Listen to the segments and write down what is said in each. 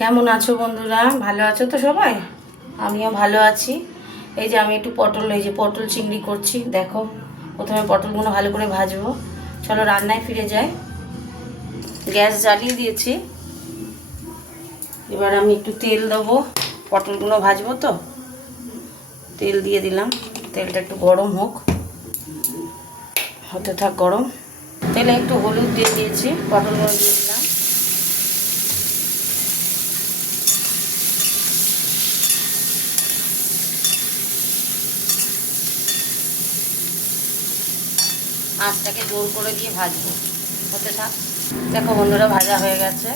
কেমন আছো বন্ধুরা? ভালো আছো তো সবাই? আমিও ভালো আছি। এই যে আমি একটু পটল চিংড়ি করছি। দেখো, প্রথমে পটলগুলো ভালো করে ভাজবো। চলো রান্নায় ফিরে যাই। গ্যাস জ্বালিয়ে দিয়েছি। এবার আমি একটু তেল দেবো, পটলগুলো ভাজবো তো। তেল দিয়ে দিলাম। তেলটা একটু গরম হোক, হতে থাক গরম। তেলে একটু হলুদ দিয়ে দিয়েছি, পটলগুলো দিয়ে দিলাম। আঁচটাকে জোর করে দিয়ে ভাজবো, হতে থাক। দেখো বন্ধুরা, ভাজা হয়ে গেছে।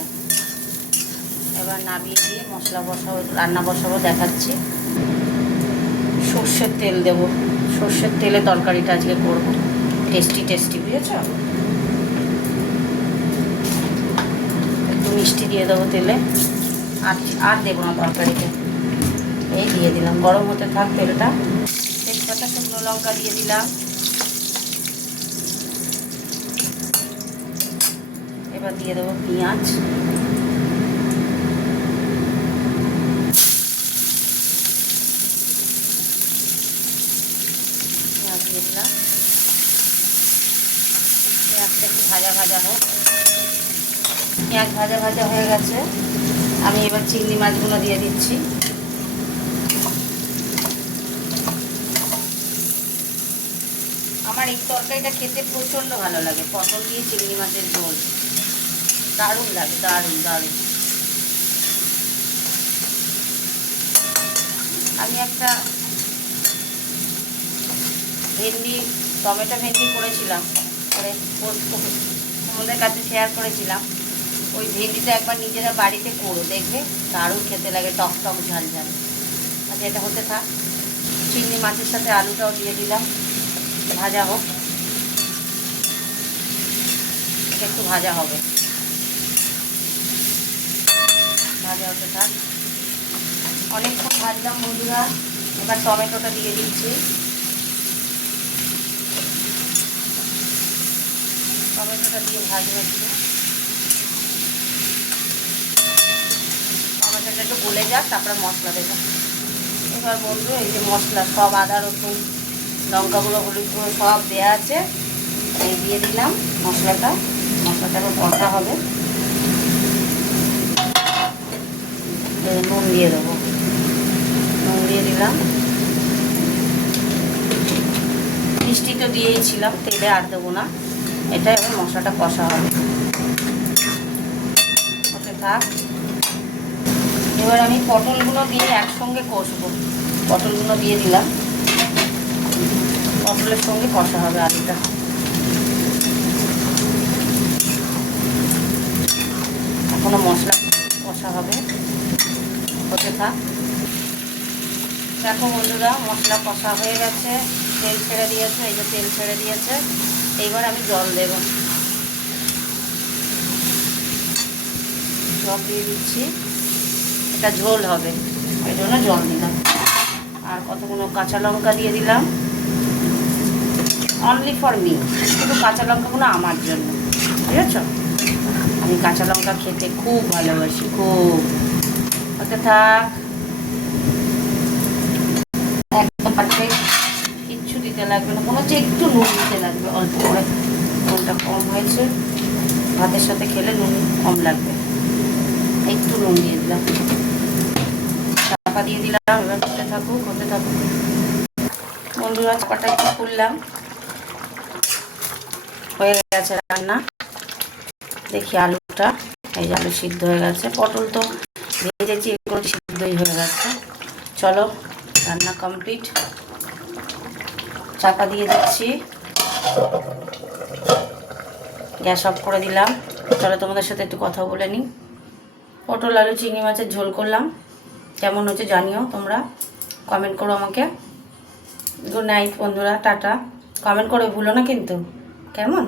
এবার নামিয়ে দিয়ে মশলা বসাবো, রান্না বসাবো, দেখাচ্ছি। সর্ষের তেল দেব। সর্ষের তেলে তরকারিটা আজকে করবো, টেস্টি বুঝেছ। একটু মিষ্টি দিয়ে দেবো তেলে। আর দেবো না তরকারিতে, এই দিয়ে দিলাম। গরম হতে থাক তেলটা। তেজপাতা, শুকনো লঙ্কা দিয়ে দিলাম। এবার দিয়ে দেবো পেঁয়াজ। দিয়ে দিলাম। পেঁয়াজটা একটু ভাজা ভাজা হোক। পেঁয়াজ ভাজা ভাজা হয়ে গেছে। আমি এবার চিংড়ি মাছগুলো দিয়ে দিচ্ছি। আমার এই তরকারিটা খেতে প্রচণ্ড ভালো লাগে, পটল দিয়ে চিংড়ি মাছের ঝোল। দারুণ লাগে, দারুণ দারুণ। আমি একটা টমেটো ভেন্ডি করেছিলাম, তোমাদের কাছে শেয়ার করেছিলাম। ওই ভেন্ডিটা একবার নিজেরা বাড়িতে করো, দেখবে দারুণ খেতে লাগে, টক টক ঝাল ঝাল। আচ্ছা, এটা হতে থাক। চিংড়ি মাছের সাথে আলুটাও দিয়ে দিলাম, ভাজা হোক। এটা একটু ভাজা হবে, ভাজা হতে থাক। অনেকক্ষণ ভাজলাম বন্ধুরা। এবার টমেটোটা দিয়ে দিচ্ছি। টমেটোটা দিয়ে ভাজবো একটু। টমেটোটা একটু গলে যাক, তারপরে মশলা দেবো। এবার বলবো, এই যে মশলা সব আদা রসুন লঙ্কা গুঁড়ো হলুদ গুঁড়ো সব দেওয়া আছে, এই দিয়ে দিলাম মশলাটা এবার কষা হবে। নুন দিয়ে দেবো, নুন দিয়ে দিলাম। মিষ্টি তো দিয়েই ছিলাম, তেলে আর দেবো না। এটা এবার মশলাটা কষা হবে, ওকে থাক। এবার আমি পটলগুলো দিয়ে একসঙ্গে কষবো। পটলগুলো দিয়ে দিলাম, পটলের সঙ্গে কষা হবে আলুটা। এখনো মশলা কষা হবে, হতে থাক। দেখো বন্ধুরা, মশলা কষা হয়ে গেছে, তেল ছেড়ে দিয়েছে। এই যে তেল ছেড়ে দিয়েছে। এইবার আমি জল দেব, জল দিয়ে দিচ্ছি। এটা ঝোল হবে, এই জন্য জল দিলাম। আর কতগুলো কাঁচা লঙ্কা দিয়ে দিলাম, অনলি ফর মি। শুধু কাঁচা লঙ্কাগুলো আমার জন্য, বুঝেছ। আমি কাঁচা লঙ্কা খেতে খুব ভালোবাসি, খুব। ওকে থাক। একদম পারফেক্ট, কিচ্ছু দিতে লাগবে না, কোনো হচ্ছে একটু নুন দিতে লাগবে অল্প করে। নুনটা কম হয়েছে, ভাতের সাথে খেলে নুন কম লাগবে। একটু নুন দিয়ে দিলাম, চাপা দিয়ে দিলাম। এবার হতে থাকুক, হতে থাকুক বন্ধুরা। চাপাটা একটু খুললাম, হয়ে গেছে রান্না। দেখি আলুটা, এই যে আলু সিদ্ধ হয়ে গেছে। পটল তো ভেজেছি, এগুলো সিদ্ধই হয়ে গেছে। চলো, রান্না কমপ্লিট। চাপা দিয়ে দিচ্ছি, গ্যাস অফ করে দিলাম। চলো তোমাদের সাথে একটু কথা বলে নিই। পটল আলু চিংড়ি মাছের ঝোল করলাম, কেমন হচ্ছে জানিও তোমরা, কমেন্ট করো আমাকে। গুড নাইট বন্ধুরা, টাটা। কমেন্ট করে ভুলো না কিন্তু, কেমন।